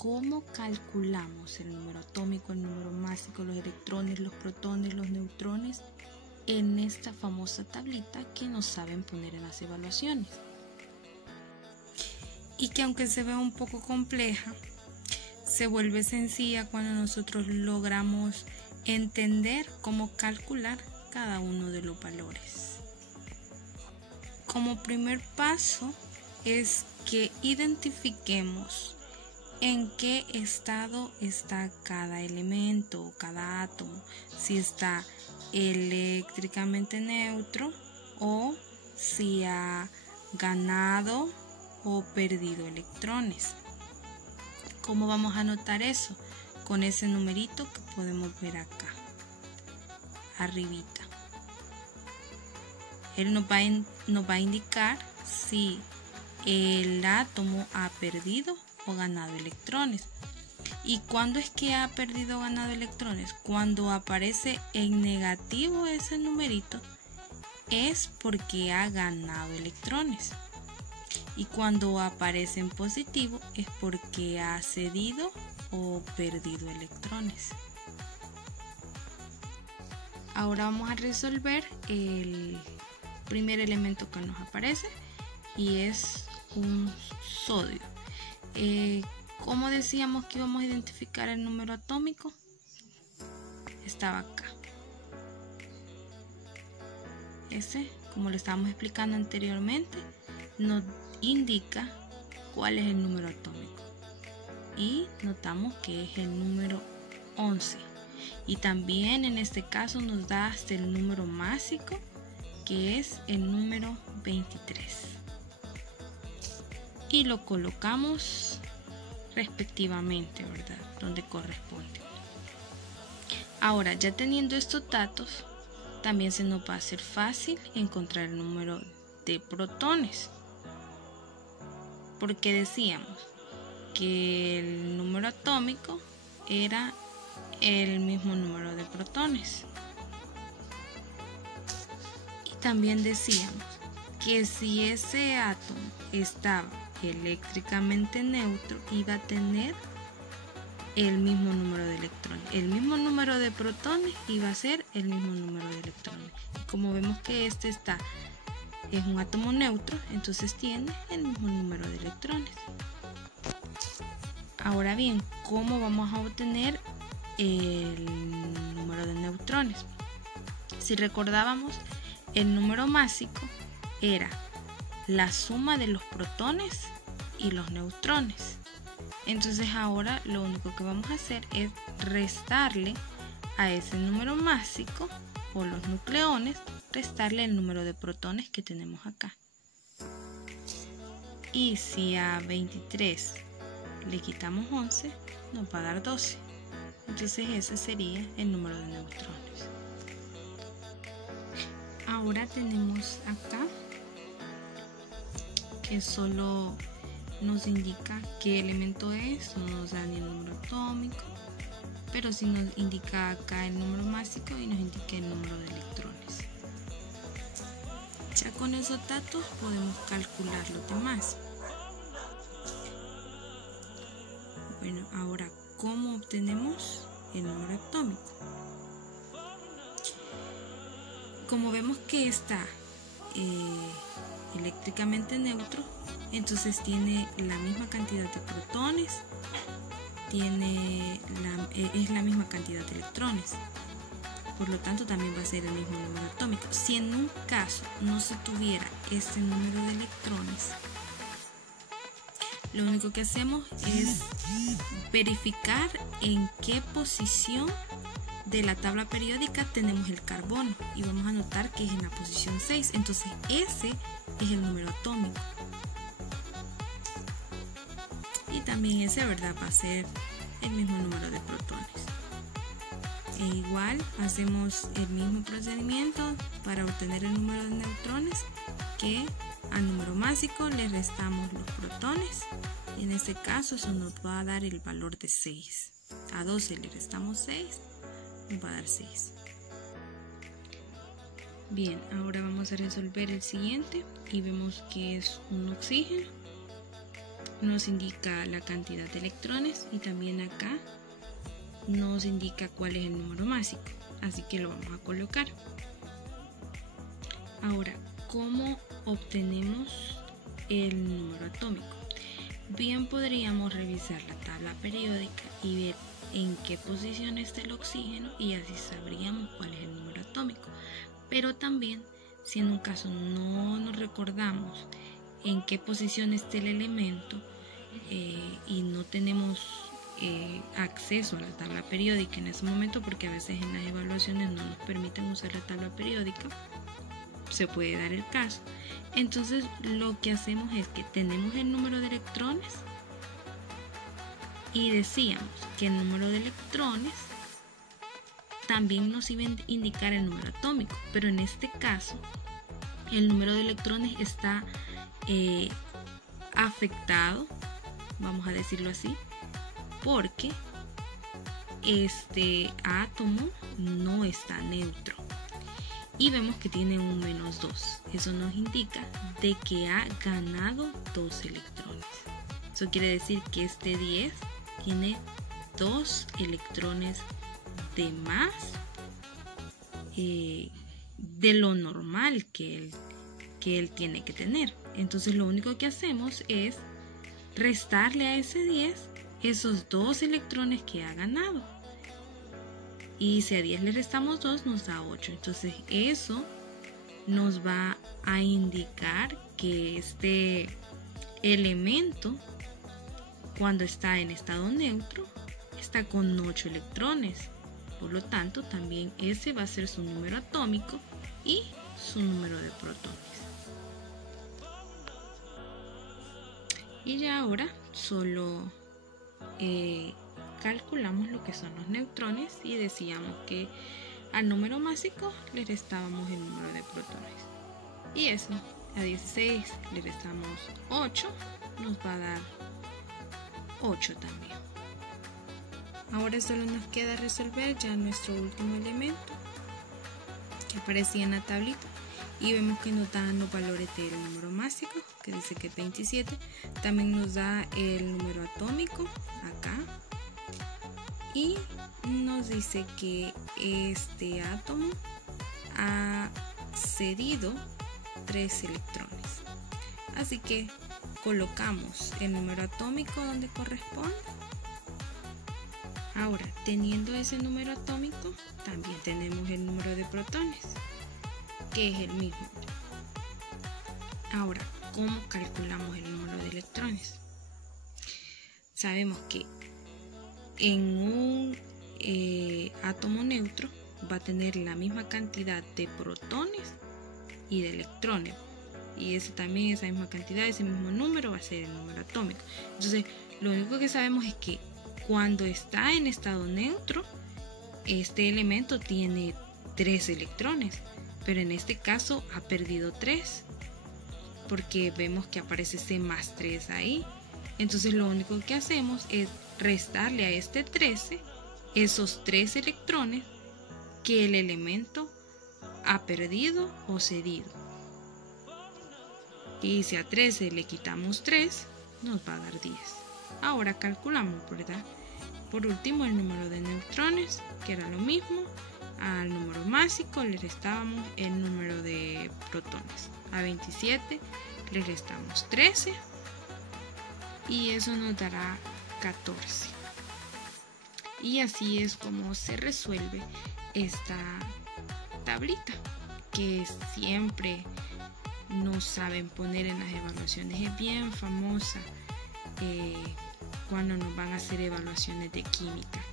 cómo calculamos el número atómico, el número másico, los electrones, los protones, los neutrones en esta famosa tablita que nos saben poner en las evaluaciones. Y que aunque se vea un poco compleja, se vuelve sencilla cuando nosotros logramos entender cómo calcular cada uno de los valores. Como primer paso es que identifiquemos en qué estado está cada elemento o cada átomo, si está eléctricamente neutro o si ha ganado o perdido electrones. ¿Cómo vamos a notar eso? Con ese numerito que podemos ver acá, arribita. Él nos va a indicar si el átomo ha perdido o ganado electrones. ¿Y cuándo es que ha perdido o ganado electrones? Cuando aparece en negativo ese numerito es porque ha ganado electrones. Y cuando aparece en positivo es porque ha cedido o perdido electrones. Ahora vamos a resolver el primer elemento que nos aparece y es un sodio. ¿Cómo decíamos que íbamos a identificar el número atómico? Estaba acá. Ese, como lo estábamos explicando anteriormente, nos indica cuál es el número atómico. Y notamos que es el número 11. Y también en este caso nos da hasta el número másico, que es el número 23. Y lo colocamos respectivamente, ¿verdad? Donde corresponde. Ahora, ya teniendo estos datos, también se nos va a hacer fácil encontrar el número de protones. Porque decíamos que el número atómico era el mismo número de protones. Y también decíamos que si ese átomo estaba eléctricamente neutro, iba a tener el mismo número de electrones. El mismo número de protones iba a ser el mismo número de electrones. Y como vemos que este es un átomo neutro, entonces tiene el mismo número de electrones. Ahora bien, ¿cómo vamos a obtener el número de neutrones? Si recordábamos, el número másico era la suma de los protones y los neutrones. Entonces ahora lo único que vamos a hacer es restarle a ese número másico o los nucleones, restarle el número de protones que tenemos acá. Y si a 23 le quitamos 11, nos va a dar 12. Entonces ese sería el número de neutrones. Ahora tenemos acá que solo nos indica qué elemento es, no nos da ni el número atómico, pero sí nos indica acá el número másico y nos indica el número de electrones. Ya con esos datos podemos calcular los demás. Bueno, ahora, ¿cómo obtenemos el número atómico? Como vemos que está eléctricamente neutro, entonces tiene la misma cantidad de protones, es la misma cantidad de electrones. Por lo tanto, también va a ser el mismo número atómico. Si en un caso no se tuviera este número de electrones, lo único que hacemos es verificar en qué posición de la tabla periódica tenemos el carbono y vamos a notar que es en la posición 6. Entonces ese es el número atómico. Y también ese, ¿verdad?, va a ser el mismo número de protones. E igual hacemos el mismo procedimiento para obtener el número de neutrones, que al número másico le restamos los protones. Y en este caso eso nos va a dar el valor de 6. A 12 le restamos 6, nos va a dar 6. Bien, ahora vamos a resolver el siguiente y vemos que es un oxígeno. nos indica la cantidad de electrones y también acá nos indica cuál es el número másico, así que lo vamos a colocar. Ahora, ¿cómo obtenemos el número atómico? Bien, podríamos revisar la tabla periódica y ver en qué posición está el oxígeno y así sabríamos cuál es el número atómico. Pero también, si en un caso no nos recordamos en qué posición está el elemento y no tenemos acceso a la tabla periódica en ese momento, porque a veces en las evaluaciones no nos permiten usar la tabla periódica, se puede dar el caso. Entonces lo que hacemos es que tenemos el número de electrones y decíamos que el número de electrones también nos iba a indicar el número atómico, pero en este caso el número de electrones está afectado, vamos a decirlo así, porque este átomo no está neutro y vemos que tiene un -2. Eso nos indica de que ha ganado 2 electrones. Eso quiere decir que este 10 tiene 2 electrones de más de lo normal que él tiene que tener. Entonces lo único que hacemos es restarle a ese 10 esos 2 electrones que ha ganado. Y si a 10 le restamos 2 nos da 8. Entonces eso nos va a indicar que este elemento, cuando está en estado neutro, está con 8 electrones. Por lo tanto, también ese va a ser su número atómico y su número de protones. Y ya ahora solo calculamos lo que son los neutrones y decíamos que al número másico le restábamos el número de protones. Y eso, a 16 le restamos 8, nos va a dar 8 también. Ahora solo nos queda resolver ya nuestro último elemento que aparecía en la tablita y vemos que nos dan los valores del número másico, que dice que es 27. También nos da el número atómico acá y nos dice que este átomo ha cedido 3 electrones. Así que colocamos el número atómico donde corresponde. Ahora, teniendo ese número atómico, también tenemos el número de protones, que es el mismo. Ahora, ¿cómo calculamos el número de electrones? Sabemos que en un átomo neutro va a tener la misma cantidad de protones y de electrones. Y esa misma cantidad, ese mismo número va a ser el número atómico. Entonces, lo único que sabemos es que cuando está en estado neutro, este elemento tiene 3 electrones, pero en este caso ha perdido 3, porque vemos que aparece ese +3 ahí. Entonces lo único que hacemos es restarle a este 13 esos 3 electrones que el elemento ha perdido o cedido. Y si a 13 le quitamos 3, nos va a dar 10. Ahora calculamos, ¿verdad? Por último, el número de neutrones, que era lo mismo. Al número másico le restábamos el número de protones. A 27 le restamos 13 y eso nos dará 14. Y así es como se resuelve esta tablita que siempre nos saben poner en las evaluaciones. Es bien famosa cuando nos van a hacer evaluaciones de química.